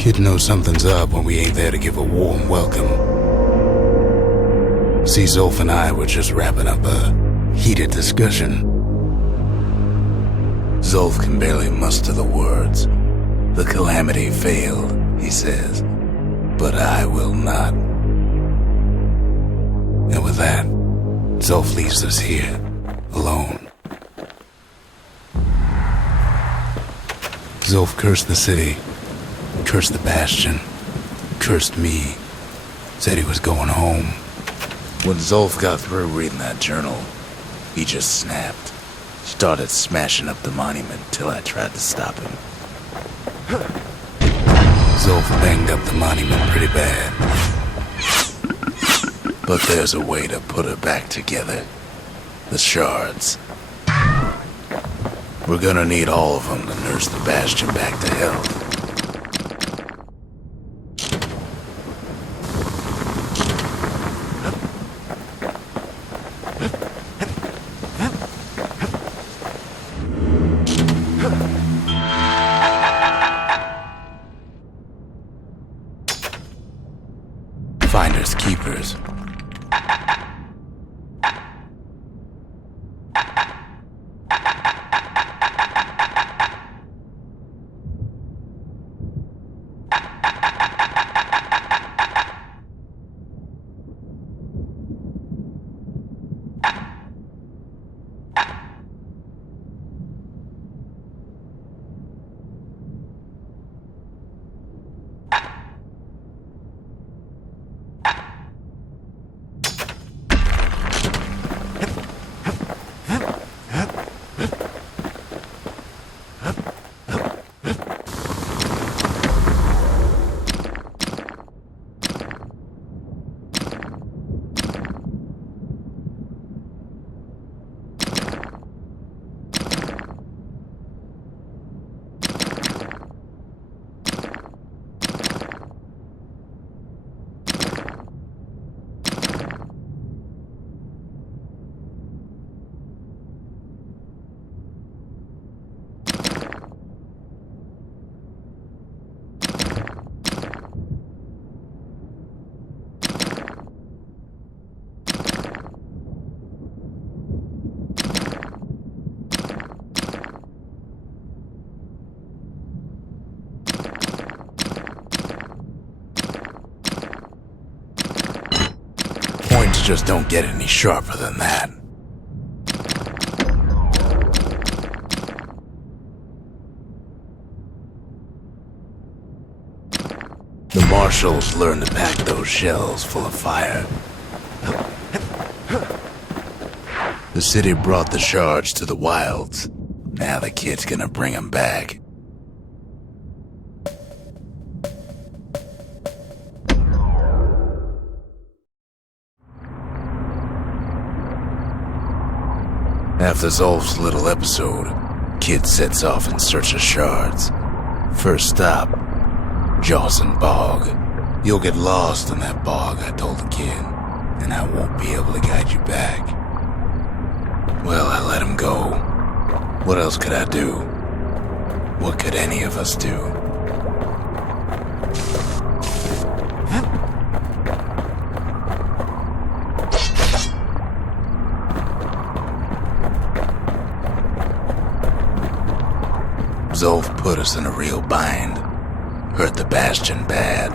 Kid knows something's up when we ain't there to give a warm welcome. See, Zolf and I were just wrapping up a heated discussion. Zolf can barely muster the words. The calamity failed, he says, but I will not. And with that, Zolf leaves us here, alone. Zolf cursed the city, cursed the Bastion, cursed me, said he was going home. When Zolf got through reading that journal, he just snapped. Started smashing up the monument till I tried to stop him. Zolf banged up the monument pretty bad. But there's a way to put it back together. The shards. We're gonna need all of them to nurse the Bastion back to health. Finders keepers. Points just don't get any sharper than that. The marshals learned to pack those shells full of fire. The city brought the shards to the wilds. Now the kid's gonna bring them back. After Zolf's little episode, Kid sets off in search of shards. First stop, Jawson Bog. You'll get lost in that bog, I told the kid, and I won't be able to guide you back. Well, I let him go. What else could I do? What could any of us do? Zolf put us in a real bind. Hurt the Bastion bad.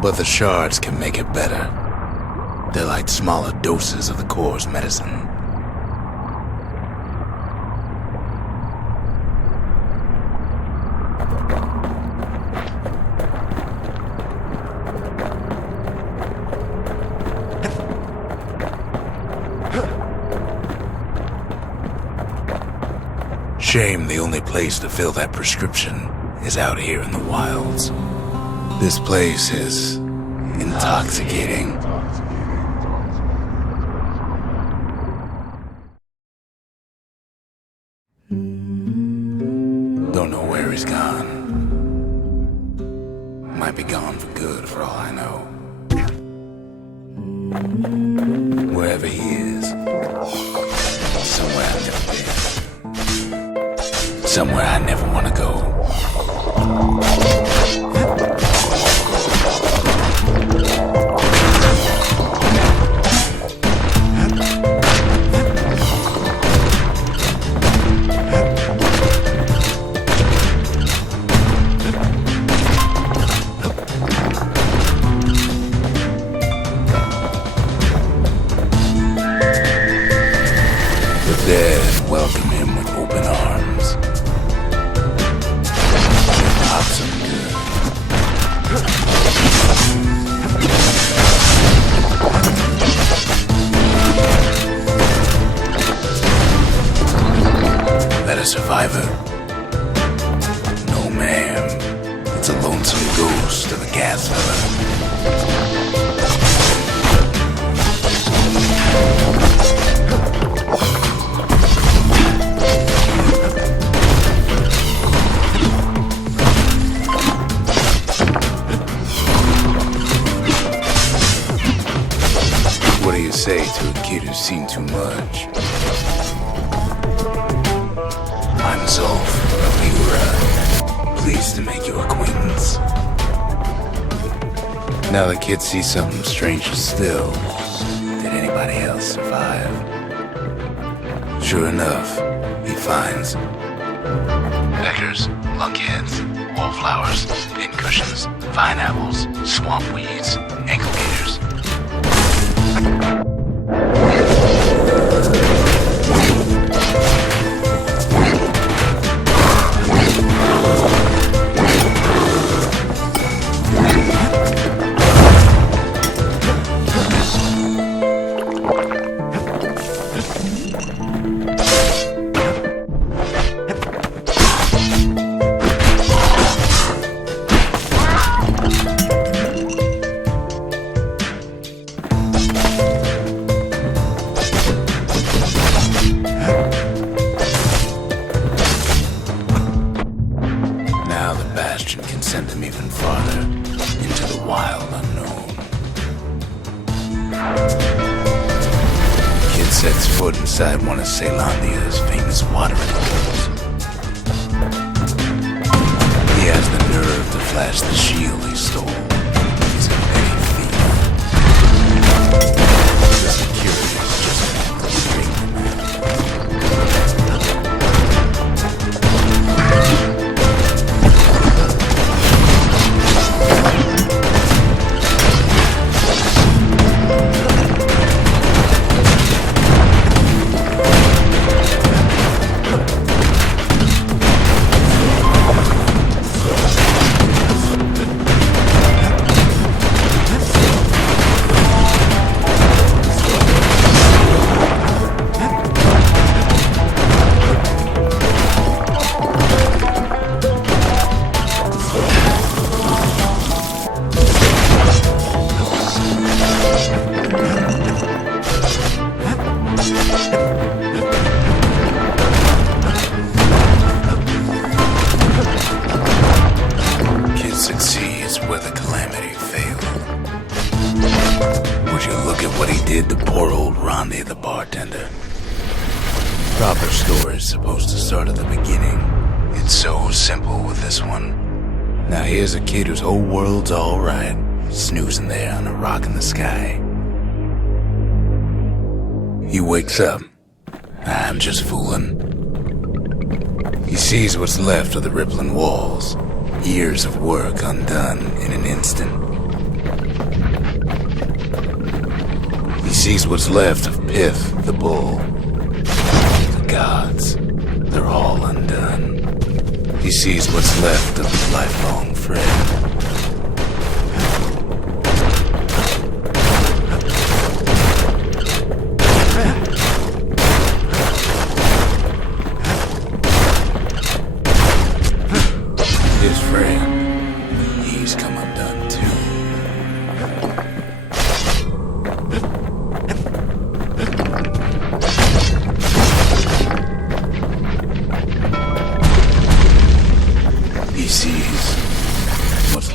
But the shards can make it better. They're like smaller doses of the Corps' medicine. Shame the only place to fill that prescription is out here in the wilds. This place is intoxicating. Don't know where he's gone. might be gone for good for all I know. Wherever he is, somewhere I've never been. Somewhere I never want to go. Dead welcome him with open arms. Pops him good. That a survivor? No, ma'am. It's a lonesome ghost of a gas fella. What do you say to a kid who's seen too much? I'm Zolf of Ura. Pleased to make your acquaintance. Now the kid sees something stranger still. Did anybody else survive? Sure enough, he finds peckers, lunkheads, wallflowers, pincushions, vine apples, swamp weeds, ankle gators. Now the Bastion can send them even farther into the wild unknown. Kid sets foot inside one of Ceylondia's famous watering holes. He has the nerve to flash the shield he stole. He's a petty thief. The security is just extremely mad. Succeeds where the calamity failed. Would you look at what he did to poor old Rondi the bartender? Proper story's supposed to start at the beginning. It's so simple with this one. Now here's a kid whose whole world's alright, snoozing there on a rock in the sky. He wakes up. I'm just fooling. He sees what's left of the rippling walls. Years of work undone in an instant. He sees what's left of Piff, the bull. The gods, they're all undone. He sees what's left of his lifelong friend. His friend, he's come undone too. He sees what's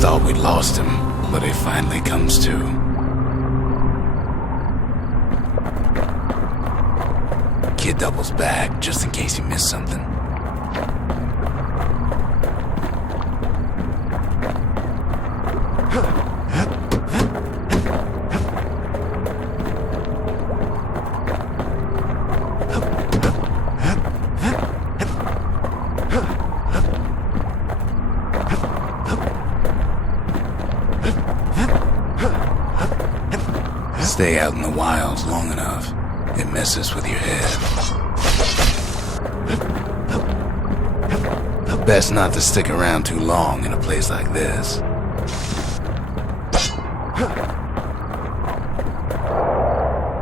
Thought we'd lost him, but he finally comes to. Kid doubles back just in case he missed something. Stay out in the wilds long enough, it messes with your head. Best not to stick around too long in a place like this.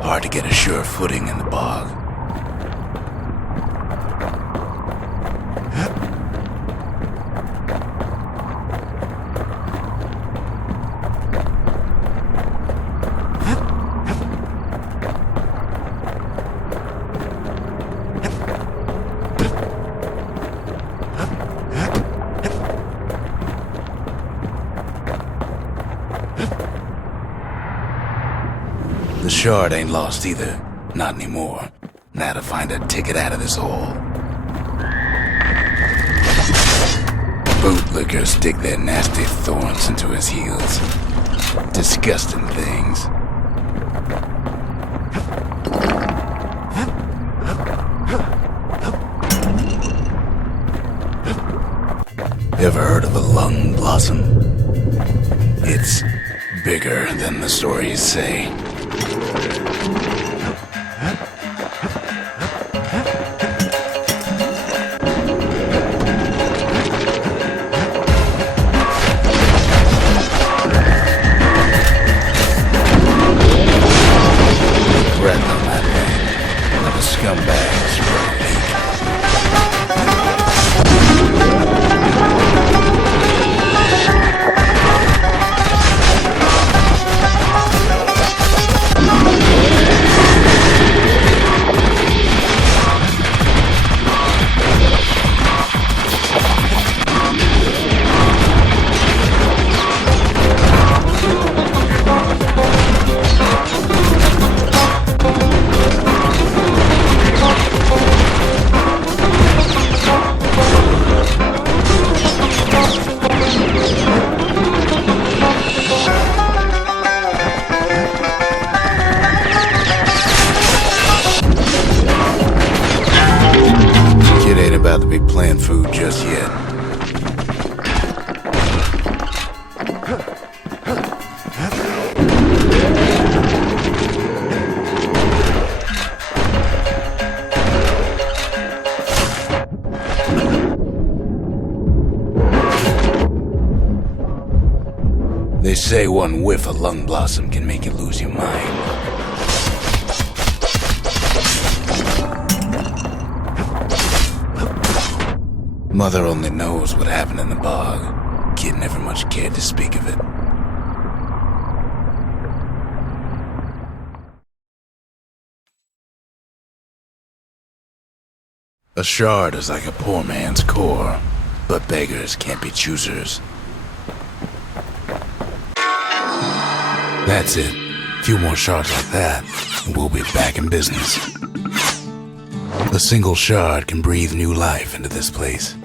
Hard to get a sure footing in the bog. The shard ain't lost either. Not anymore. Now to find a ticket out of this hole. Bootlickers dig their nasty thorns into his heels. Disgusting things. Ever heard of a lung blossom? It's bigger than the stories say. Breath on that man, like a scumbag spread leak. About to be playing food just yet. They say one whiff of lung blossom can make you lose your mind. Mother only knows what happened in the bog. Kid never much cared to speak of it. A shard is like a poor man's core, but beggars can't be choosers. That's it. A few more shards like that, and we'll be back in business. A single shard can breathe new life into this place.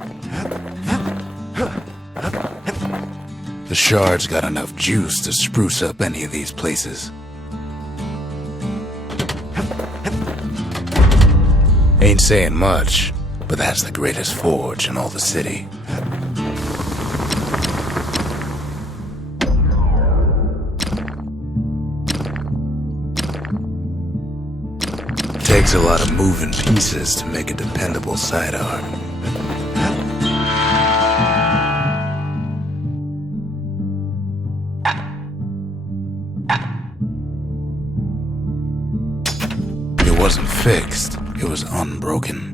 The shard's got enough juice to spruce up any of these places. Ain't saying much, but that's the greatest forge in all the city. Takes a lot of moving pieces to make a dependable sidearm. wasn't fixed, it was unbroken.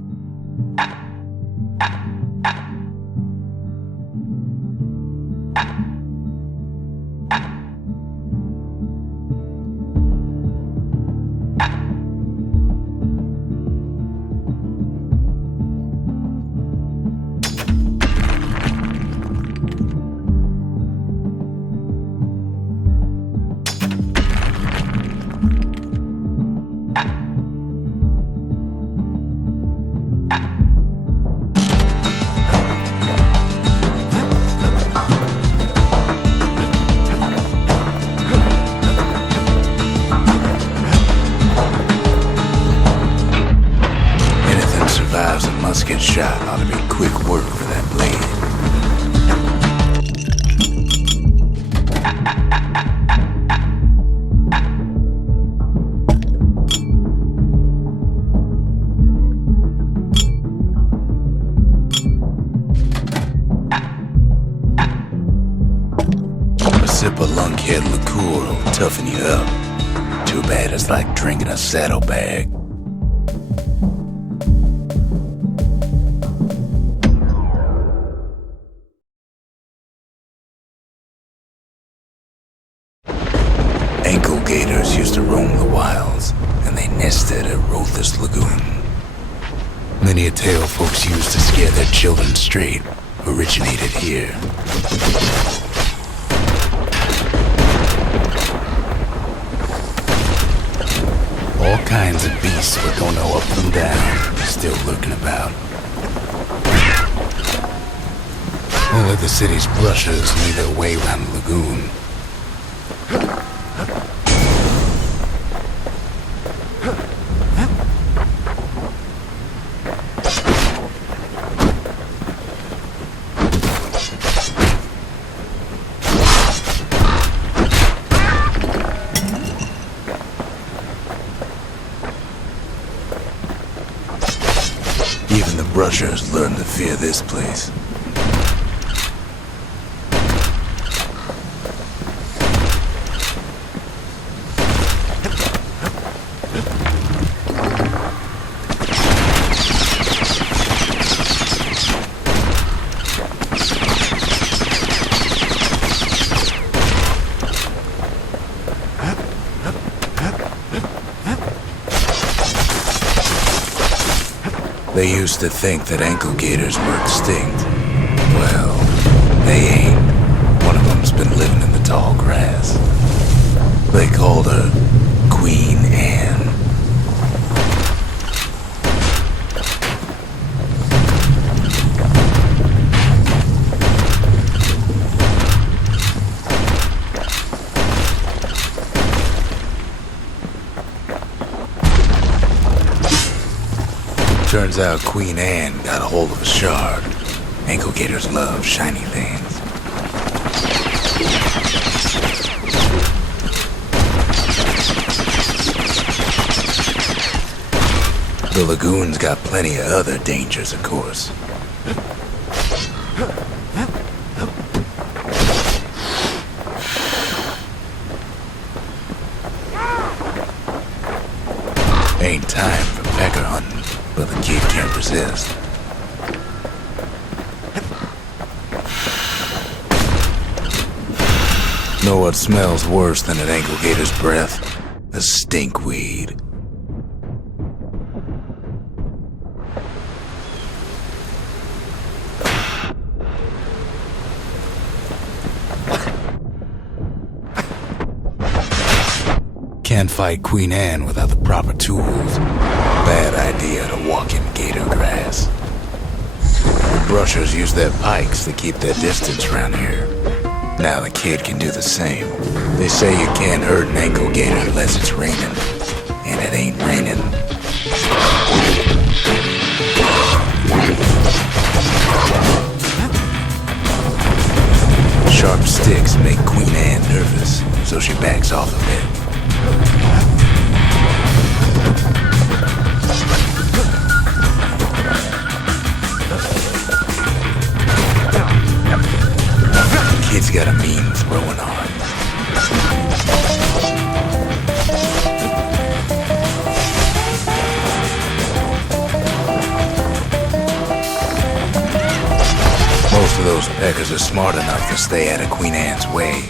Must get shot ought to be quick work for that blade. A sip of lunkhead liqueur will toughen you up. Too bad it's like drinking a saddlebag. Ankle gators used to roam the wilds, and they nested at Rothes Lagoon. Many a tale folks used to scare their children straight originated here. All kinds of beasts that don't know up from down, still lurking about. Only the city's brushers knew their way around the lagoon. Even the brushers learned to fear this place. They used to think that ankle gators were extinct. Well, they ain't. One of them's been living in the tall grass. They called her Queen Anne. Turns out Queen Anne got a hold of a shard. Ankle gators love shiny things. The lagoon's got plenty of other dangers, of course. Ain't time for pecker hunting, but the kid can't resist. Know what smells worse than an ankle gator's breath? A stinkweed. Can't fight Queen Anne without the proper tools. Bad idea to walk in gator grass. The brushers use their pikes to keep their distance around here. Now the kid can do the same. They say you can't hurt an ankle gator unless it's raining. And it ain't raining. Sharp sticks make Queen Anne nervous, so she backs off a bit. The kid's got a mean throwing arm. peckers are smart enough to stay out of Queen Anne's way.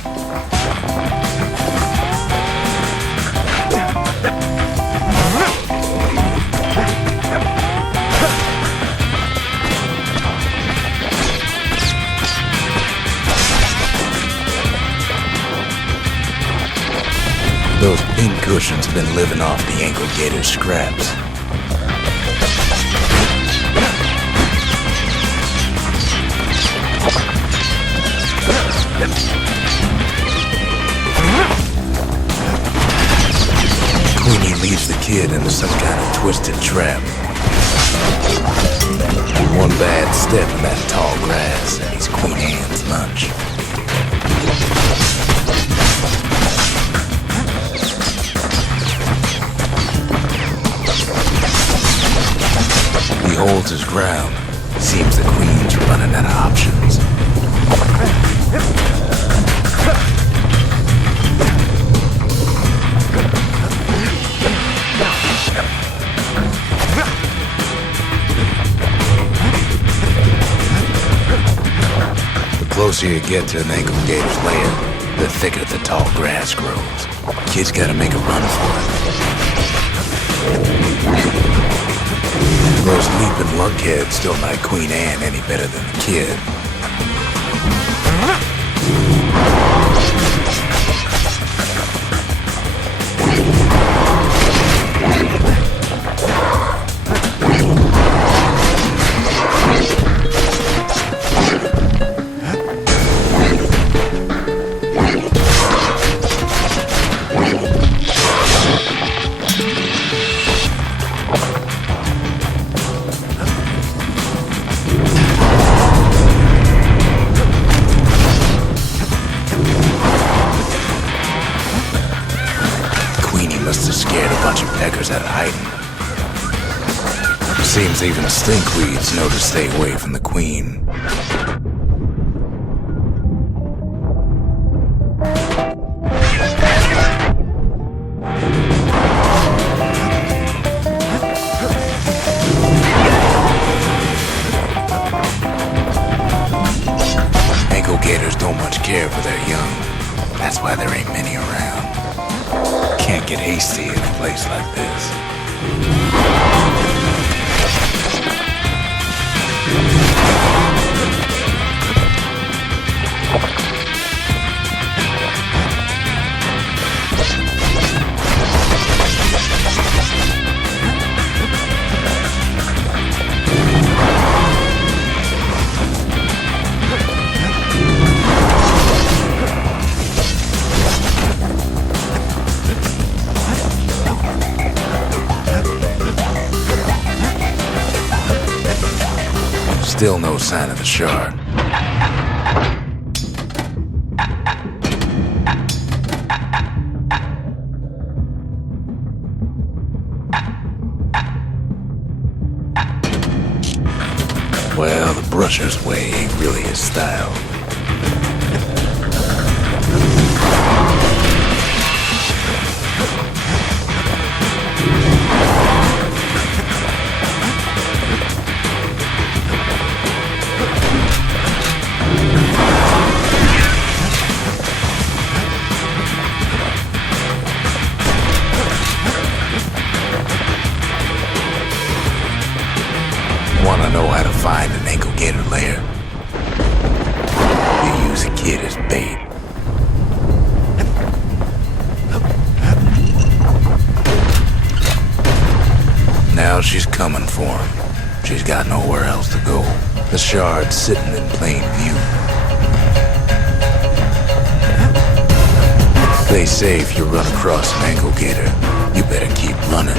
Those pincushions have been living off the ankle gator scraps. Queenie leads the kid into some kind of twisted trap. One bad step in that tall grass and he's Queen Anne's lunch. He holds his ground. Seems the Queen's running out of options. The closer you get to an ankle gator's lair, the thicker the tall grass grows. Kid's gotta make a run for it. Those leaping lunkheads don't like Queen Anne any better than the kid. Out of hiding. Seems even stinkweeds know to stay away from the Queen. Ankle gators don't much care for their young. That's why there ain't many around. Can't get hasty in a place like this. Still no sign of the shard. Well, the brusher's way ain't really his style. Want to know how to find an ankle gator lair? You use a kid as bait. Now she's coming for him. She's got nowhere else to go. The shard's sitting in plain view. They say if you run across an ankle gator, you better keep running.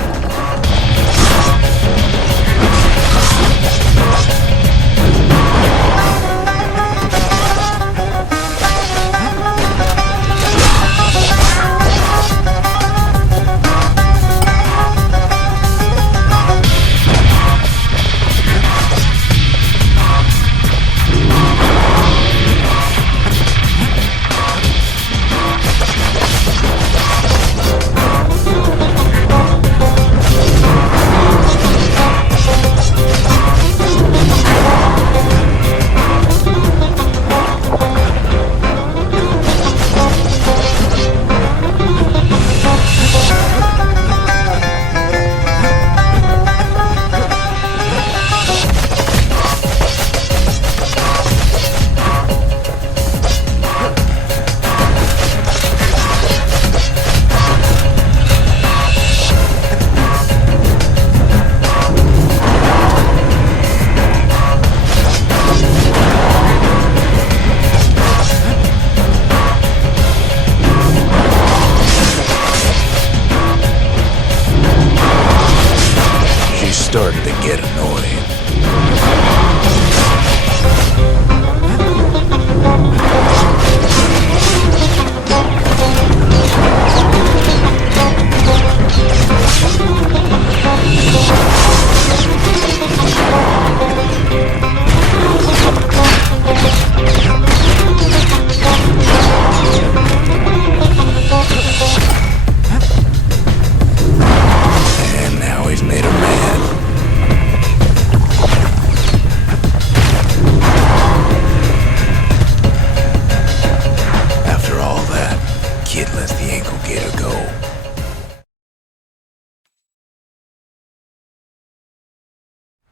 alligator go.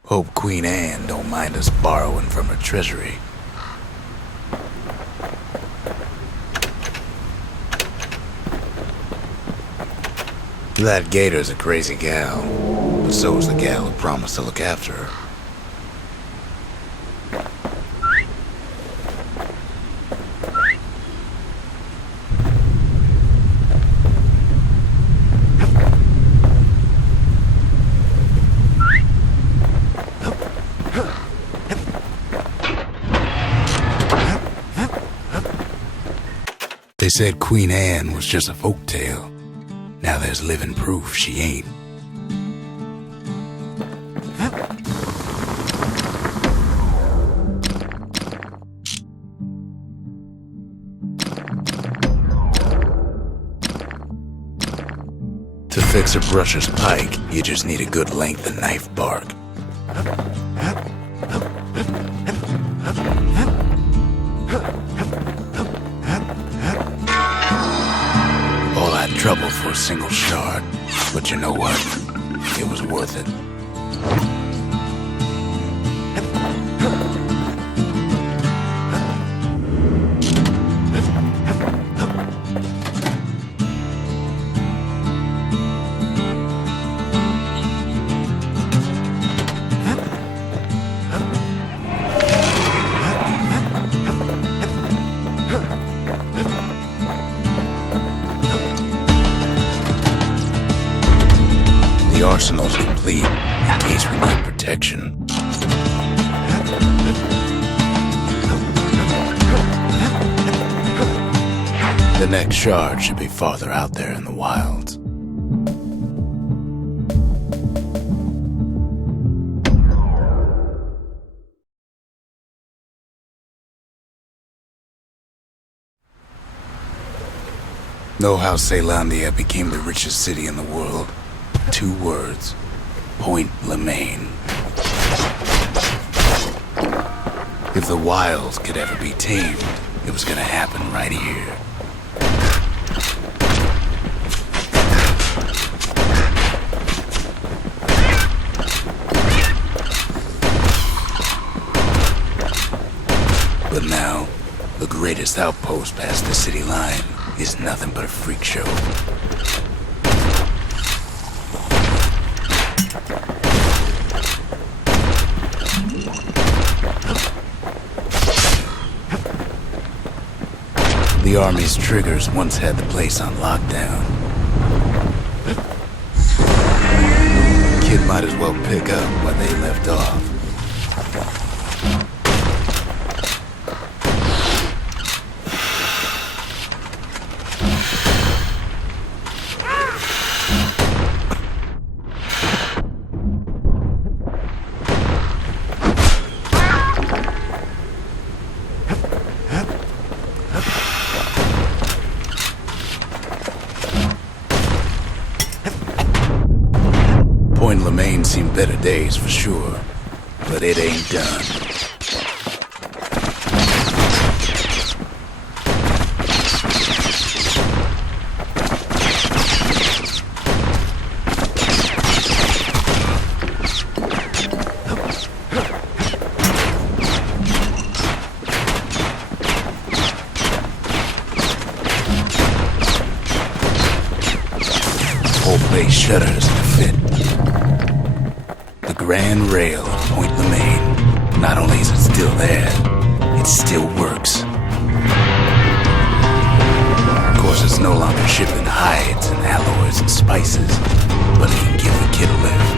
Hope Queen Anne don't mind us borrowing from her treasury. That gator's a crazy gal, but so is the gal who promised to look after her. They said Queen Anne was just a folktale. Now there's living proof she ain't. To fix a brusher's pike, you just need a good length of knife bark. All that trouble for a single shard, but you know what? It was worth it. The arsenal's complete, in case we need protection. The next shard should be farther out there in the wilds. Know how Caelondia became the richest city in the world? 2 words. Point Lemaign. If the wilds could ever be tamed, it was gonna happen right here. But now, the greatest outpost past the city line is nothing but a freak show. The army's triggers once had the place on lockdown. Kid might as well pick up where they left off. Point Lemaign seen better days for sure, but it ain't done. Whole place shudders in a fit. The grand rail of Point Lemaign. Not only is it still there, it still works. Of course, it's no longer shipping hides and alloys and spices, but it can give the kid a lift.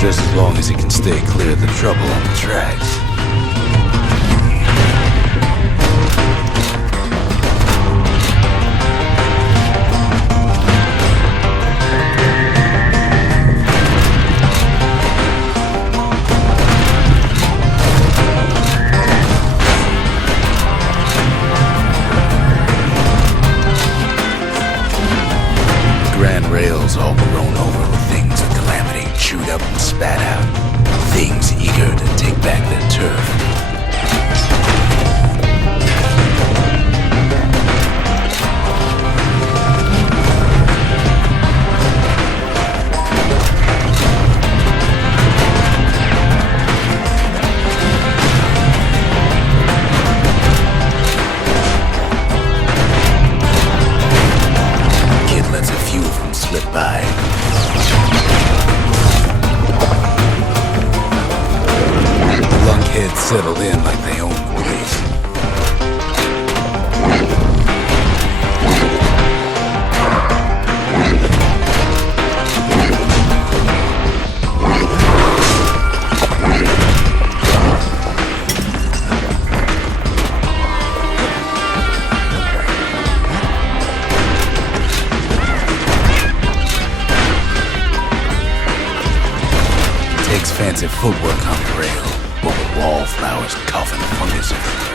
Just as long as he can stay clear of the trouble on the tracks. Grand rails all grown over with things of calamity chewed up and spat out. Things eager to take back their turf. settled in like they own the place. Takes fancy footwork on the rail, but with wallflowers coughing fungus everywhere.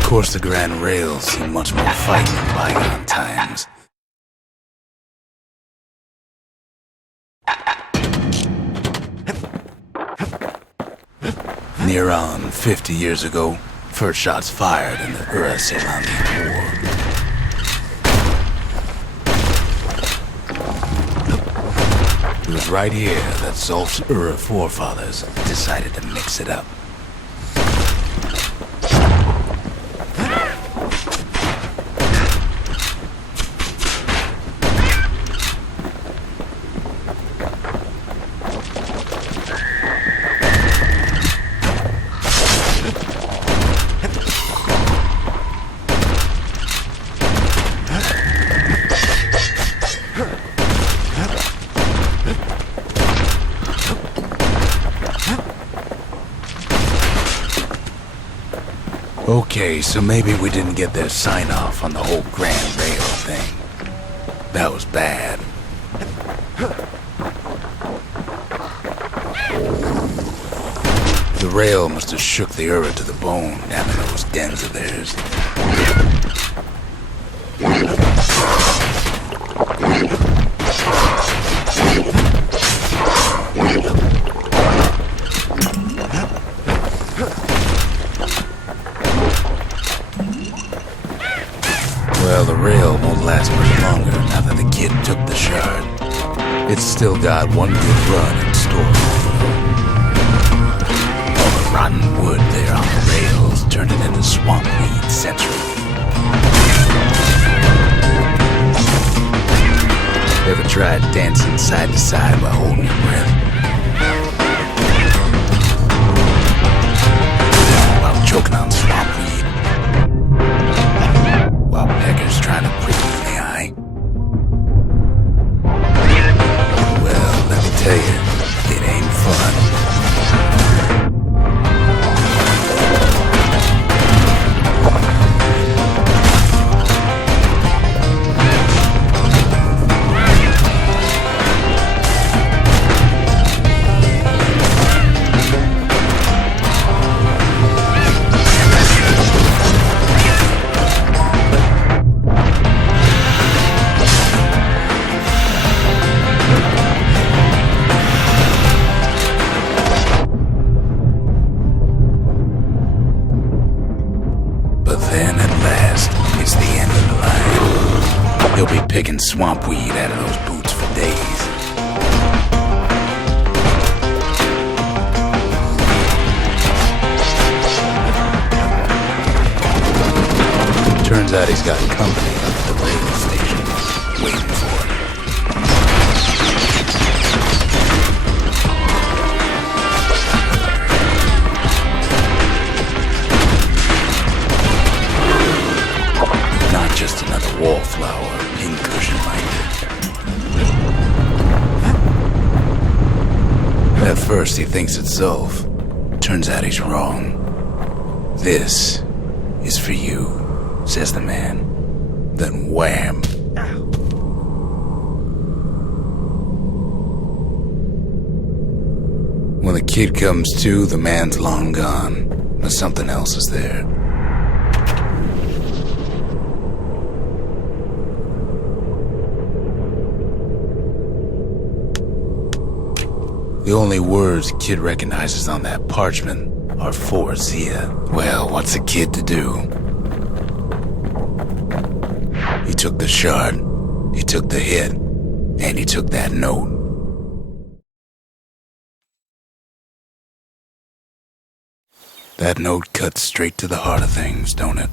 Of course, the Grand Rails seem much more fighting in bygone times. Near on 50 years ago, first shots fired in the Ura-Ceylonian War. It was right here that Zulf's Ura forefathers decided to mix it up. Okay, so maybe we didn't get their sign-off on the whole Grand Rail thing. That was bad. The rail must have shook the Ura to the bone down in those dens of theirs. Well, the rail won't last much longer now that the kid took the shard. It's still got one good run in store. All the rotten wood there on the rails turning into swamp weed century. Ever tried dancing side to side while holding your breath? While choking on swamp weed? While Pecker's trying to prick you in the eye? Well, let me tell you, it ain't fun. He'll be picking swamp weed out of those boots for days. Turns out he's got company up at the rail station, waiting for him. Not just another wallflower or pincushion minder. At first he thinks it's Zulf. Turns out he's wrong. This is for you, says the man. Then wham. When the kid comes to, the man's long gone, but something else is there. The only words kid recognizes on that parchment are for Zia. Well, what's a kid to do? He took the shard, he took the hit, and he took that note. That note cuts straight to the heart of things, don't it?